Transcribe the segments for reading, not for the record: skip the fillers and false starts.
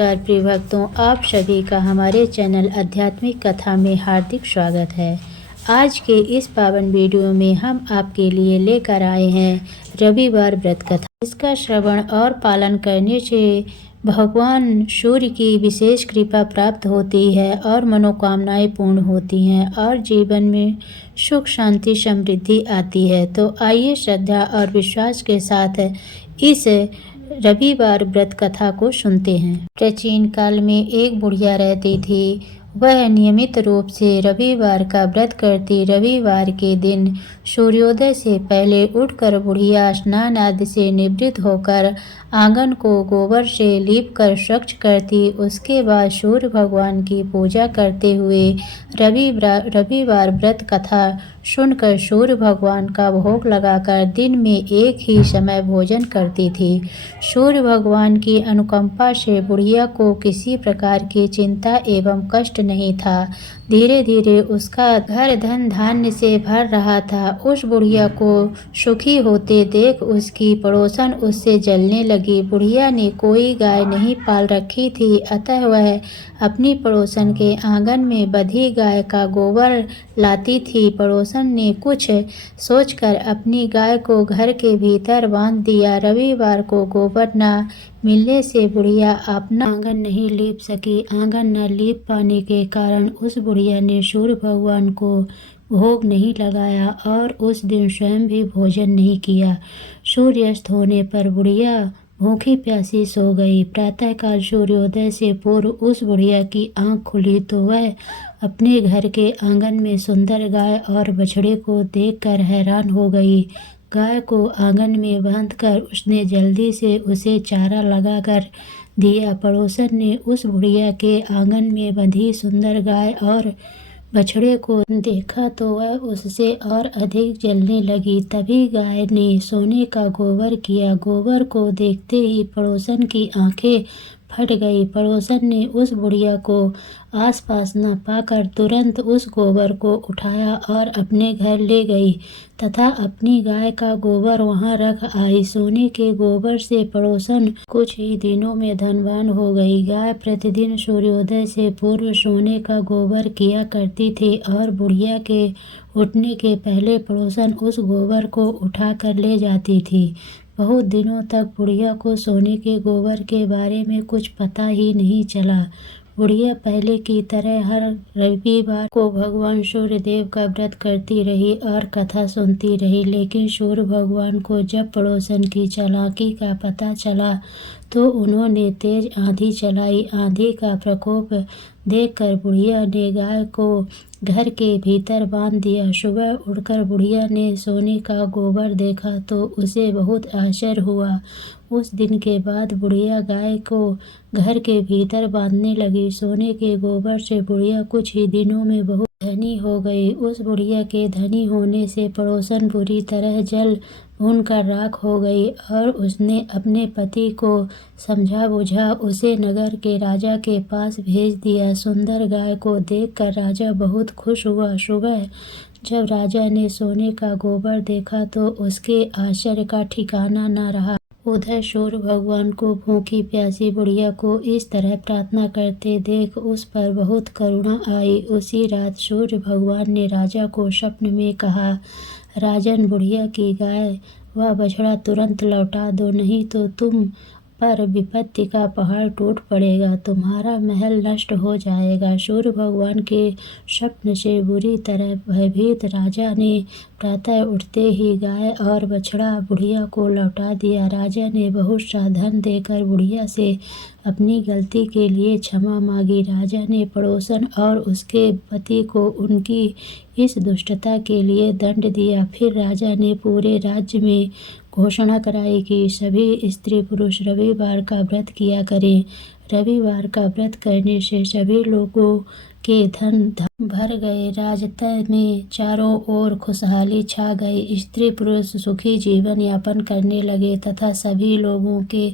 नमस्कार प्रिय भक्तों, आप सभी का हमारे चैनल आध्यात्मिक कथा में हार्दिक स्वागत है। आज के इस पावन वीडियो में हम आपके लिए लेकर आए हैं रविवार व्रत कथा। इसका श्रवण और पालन करने से भगवान सूर्य की विशेष कृपा प्राप्त होती है और मनोकामनाएं पूर्ण होती हैं और जीवन में सुख शांति समृद्धि आती है। तो आइए श्रद्धा और विश्वास के साथ इस रविवार व्रत कथा को सुनते हैं। प्राचीन काल में एक बुढ़िया रहती थी। वह नियमित रूप से रविवार का व्रत करती। रविवार के दिन सूर्योदय से पहले उठकर बुढ़िया स्नान आदि से निवृत्त होकर आंगन को गोबर से लीपकर स्वच्छ करती। उसके बाद सूर्य भगवान की पूजा करते हुए रविवार व्रत कथा सुनकर सूर्य भगवान का भोग लगाकर दिन में एक ही समय भोजन करती थी। सूर्य भगवान की अनुकंपा से बुढ़िया को किसी प्रकार की चिंता एवं कष्ट नहीं था। धीरे धीरे उसका घर धन धान्य से भर रहा था। उस बुढ़िया को सुखी होते देख उसकी पड़ोसन उससे जलने लगी। बुढ़िया ने कोई गाय नहीं पाल रखी थी, अतः वह अपनी पड़ोसन के आंगन में बंधी गाय का गोबर लाती थी। पड़ोसन ने कुछ सोचकर अपनी गाय को घर के भीतर बांध दिया। रविवार को गोबर न मिलने से बुढ़िया अपना आंगन नहीं लीप सकी। आंगन न लीप पाने के कारण उस बुढ़िया ने सूर्य भगवान को भोग नहीं लगाया और उस दिन स्वयं भी भोजन नहीं किया। सूर्यास्त होने पर बुढ़िया भूखी प्यासी सो गई। प्रातःकाल सूर्योदय से पूर्व उस बुढ़िया की आंख खुली तो वह अपने घर के आंगन में सुंदर गाय और बछड़े को देखकर हैरान हो गई। गाय को आंगन में बांधकर उसने जल्दी से उसे चारा लगाकर दिया। पड़ोसन ने उस बुढ़िया के आंगन में बंधी सुंदर गाय और बछड़े को देखा तो वह उससे और अधिक जलने लगी। तभी गाय ने सोने का गोबर किया। गोबर को देखते ही पड़ोसन की आंखें फट गई। पड़ोसन ने उस बुढ़िया को आसपास न पाकर तुरंत उस गोबर को उठाया और अपने घर ले गई तथा अपनी गाय का गोबर वहां रख आई। सोने के गोबर से पड़ोसन कुछ ही दिनों में धनवान हो गई। गाय प्रतिदिन सूर्योदय से पूर्व सोने का गोबर किया करती थी और बुढ़िया के उठने के पहले पड़ोसन उस गोबर को उठा कर ले जाती थी। बहुत दिनों तक बुढ़िया को सोने के गोबर के बारे में कुछ पता ही नहीं चला। बुढ़िया पहले की तरह हर रविवार को भगवान सूर्य देव का व्रत करती रही और कथा सुनती रही। लेकिन सूर्य भगवान को जब पड़ोसन की चालाकी का पता चला तो उन्होंने तेज आंधी चलाई। आंधी का प्रकोप देखकर बुढ़िया ने गाय को घर के भीतर बांध दिया। सुबह उठकर बुढ़िया ने सोने का गोबर देखा तो उसे बहुत आश्चर्य हुआ। उस दिन के बाद बुढ़िया गाय को घर के भीतर बांधने लगी। सोने के गोबर से बुढ़िया कुछ ही दिनों में बहुत धनी हो गई। उस बुढ़िया के धनी होने से पड़ोसन बुरी तरह जल भूनकर राख हो गई और उसने अपने पति को समझा बुझा उसे नगर के राजा के पास भेज दिया। सुंदर गाय को देखकर राजा बहुत खुश हुआ। सुबह जब राजा ने सोने का गोबर देखा तो उसके आश्चर्य का ठिकाना न रहा। उधर सूर्य भगवान को भूखी प्यासी बुढ़िया को इस तरह प्रार्थना करते देख उस पर बहुत करुणा आई। उसी रात सूर्य भगवान ने राजा को स्वप्न में कहा, राजन, बुढ़िया की गाय व बछड़ा तुरंत लौटा दो, नहीं तो तुम पर विपत्ति का पहाड़ टूट पड़ेगा, तुम्हारा महल नष्ट हो जाएगा। सूर्य भगवान के स्वप्न से बुरी तरह भयभीत राजा ने प्रातः उठते ही गाय और बछड़ा बुढ़िया को लौटा दिया। राजा ने बहुत सा धन देकर बुढ़िया से अपनी गलती के लिए क्षमा मांगी। राजा ने पड़ोसन और उसके पति को उनकी इस दुष्टता के लिए दंड दिया। फिर राजा ने पूरे राज्य में घोषणा कराई कि सभी स्त्री पुरुष रविवार का व्रत किया करें। रविवार का व्रत करने से सभी लोगों के धन भर गए। राजतय में चारों ओर खुशहाली छा गई। स्त्री पुरुष सुखी जीवन यापन करने लगे तथा सभी लोगों के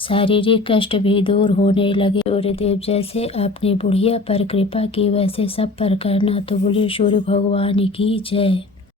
शारीरिक कष्ट भी दूर होने लगे। सूर्यदेव, जैसे आपने बुढ़िया पर कृपा की वैसे सब पर करना। तो बोले सूर्य भगवान की जय।